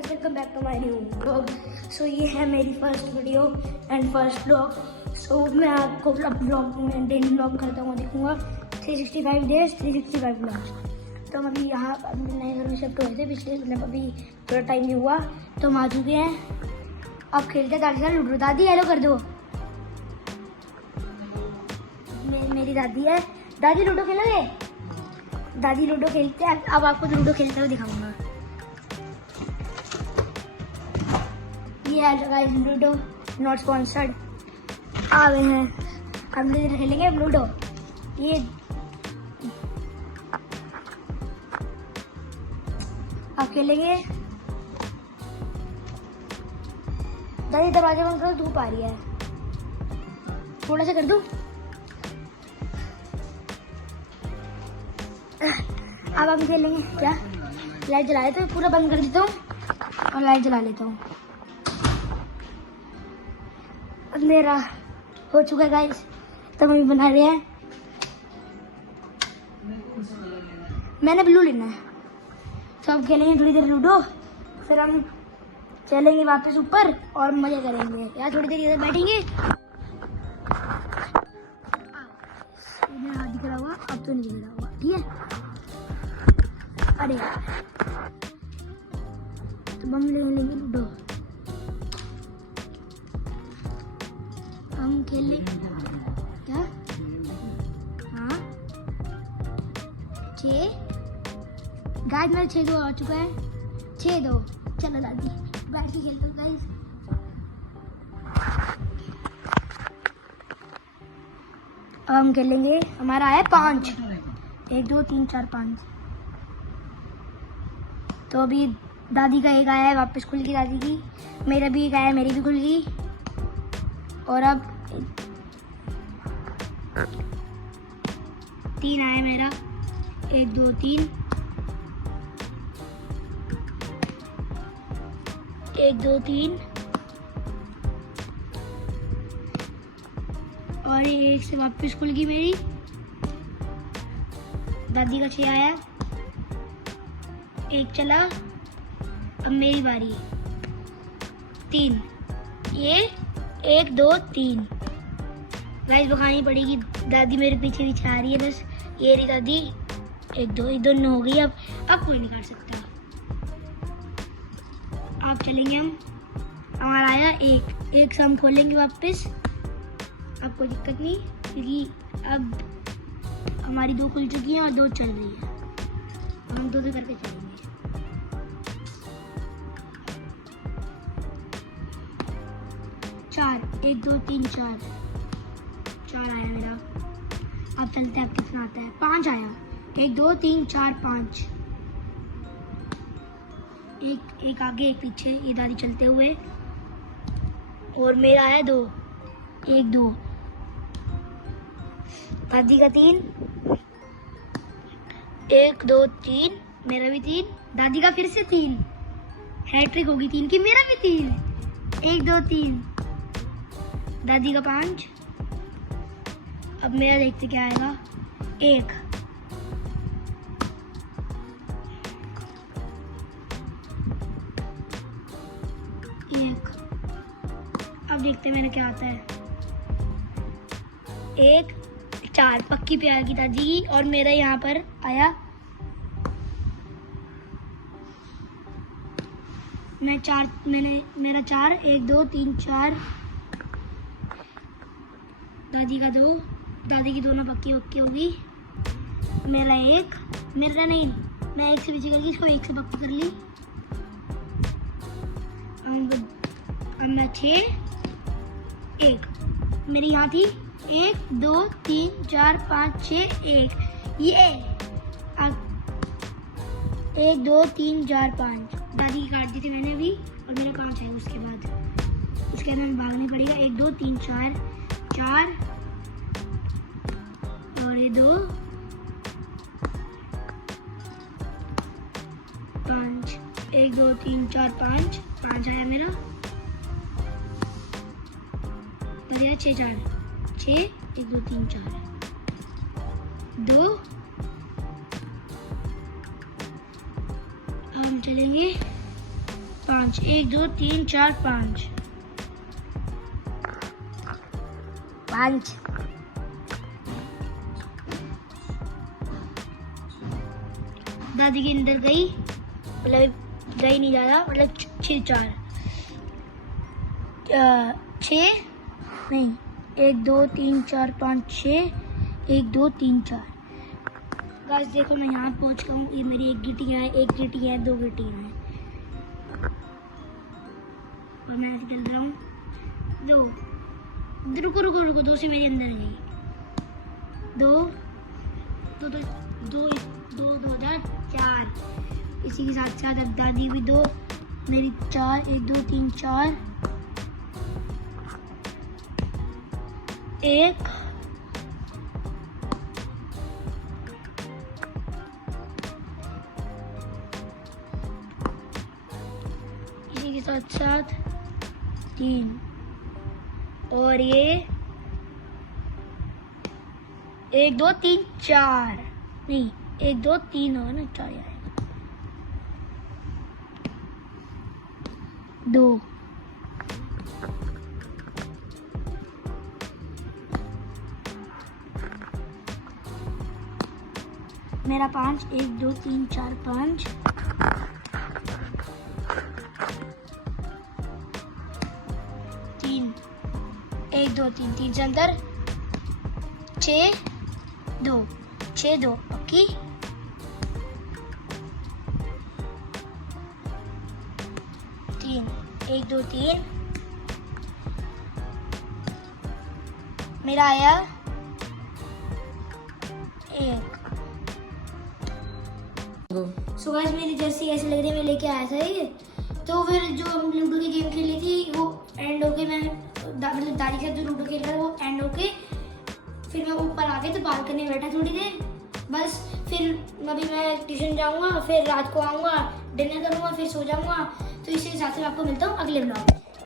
Guys, welcome back to my new blog. So ये है मेरी first video and first blog. So मैं आपको ब्लॉग में डेली ब्लॉग करता हुआ दिखूंगा। 365 डेज 365 ब्लॉग्स। तो हम अभी यहाँ अपने नए घर में शिफ्ट हुए थे पिछले, मतलब अभी थोड़ा टाइम नहीं हुआ, तो हम आ चुके हैं। अब खेलते हैं दादी से लूडो। दादी हेलो कर दो। मेरी दादी है। दादी लूडो खेलोगे? दादी लूडो खेलते हैं। अब आपको लूडो खेलते हुए दिखाऊंगा। ये है गाइस लूडो, नॉट स्पॉन्सर्ड। आ गए हैं, हम खेलेंगे लूडो। ये आप खेलेंगे। दादी दरवाजा बंद करो, धूप आ रही है। थोड़ा सा कर दूं। अब हम खेलेंगे क्या? लाइट जला लेता हूँ, पूरा बंद कर देता हूँ और लाइट जला लेता हूँ। अंधेरा हो चुका है गाइस, तो मम्मी बना रहे हैं। मैंने ब्लू लेना है। तो अब खेलेंगे थोड़ी देर लूडो, फिर हम चलेंगे वापस ऊपर और मजे करेंगे। यार थोड़ी देर इधर बैठेंगे। हाथ दिख रहा हुआ, अब तो नहीं दिख रहा हुआ, ठीक है। अरे यार, तो हम लेंगे लूडो। हम खेले क्या? हाँ 6 गाइस, मेरा 6-2 आ चुका है। 6-2। चलो दादी बैठ के खेलते हैं गाइस। अब हम खेलेंगे। हमारा है 5। 1 2 3 4 5। तो अभी दादी का एक आया है, वापस खुल गई दादी की। मेरा भी एक आया, मेरी भी खुल गई। और अब 3 आया मेरा। 1 2 3। 1 2 3। और ये 1 से वापस खुल गई मेरी। दादी का 6 आया। 1 चला। अब मेरी बारी। 3। ये 1 2 3 गाइस बखानी पड़ेगी। दादी मेरे पीछे पीछे आ रही है बस। ये रही दादी। 1 2 दोनों हो गई। अब कोई नहीं कर सकता। अब चलेंगे हम। हमारा आया 1 से हम खोलेंगे वापस। अब कोई दिक्कत नहीं, क्योंकि अब हमारी 2 खुल चुकी हैं और 2 चल रही है। हम 2 करके चलेंगे। 4 1 2 3 4 आया मेरा। अब चलते हैं, अब कितना आता है? 5 आया। 1 2 3 4 5। एक आगे एक पीछे, ये दादी चलते हुए। और मेरा आया 2 1 2। दादी का 3 1 2 3। मेरा भी 3। दादी का फिर से 3। हैट्रिक होगी 3 की। मेरा भी 3। 1 2 3। दादी का 5। अब मेरा देखते क्या आएगा। 1 1। अब देखते मेरा क्या आता है। 1 4 पक्की पे आएगी दादी की। और मेरा यहाँ पर आया। मेरा 4 1 2 3 4। दादी का 2। दादी की दोनों पक्की ओके होगी। मेरा 1। मेरा नहीं, मैं 1 से पीछे करके इसको 1 से पक्की कर ली। अब मैं 6 1। मेरी यहाँ थी 1 2 3 4 5 6 1। ये अब 1 2 3 4 5 दादी की काट दी थी मैंने अभी। और मेरा 5 है। उसके बाद हमें भागना पड़ेगा। 1 2 3 4 4 और ये 2 5। 1 2 3 4 5 आया मेरा। तो ये 6 4 6 1 2 3 4 2। हम चलेंगे 5, 1 2 3 4 5 5 दादी के अंदर गई, मतलब गई नहीं ज़्यादा, मतलब 6 4 6 नहीं 1 2 3 4 5 6 1 2 3 4। गाइस देखो मैं यहाँ पहुँच गया हूँ। ये मेरी एक गिटियाँ है, एक गिटी है, 2 गिटियाँ हैं और मैं ऐसे चल रहा हूँ। 2 रुको रुको रुको, 2 से मेरे अंदर गई। 2 2 2 2 2 2 4। इसी के साथ साथ अब दादी भी 2, मेरी 4 1 2 3 4 1 इसी के साथ साथ 3 और ये 1 2 3 4 नहीं 1 2 3 होगा ना, 4 आएगा। 2 मेरा 5 1 2 3 4 5 3 1 2 3 3 से अंदर 6 2 6 2 पक्की। 3 1 2 3 मेरा आया 1। सो गाइस मेरी जर्सी ऐसे लग रही है, मैं लेके आया था ये। तो फिर जो हम लूडो की गेम खेली थी वो एंड होके, मैं मतलब दादी के साथ जो लूडो खेल रहा था वो एंड होके फिर मैं ऊपर आ गई, तो बालकनी में बैठा थोड़ी देर बस। फिर अभी मैं ट्यूशन जाऊंगा, फिर रात को आऊँगा, डिनर करूँगा, फिर सो जाऊँगा। तो इसी हिसाब से मैं आपको मिलता हूँ अगले ब्लॉग में।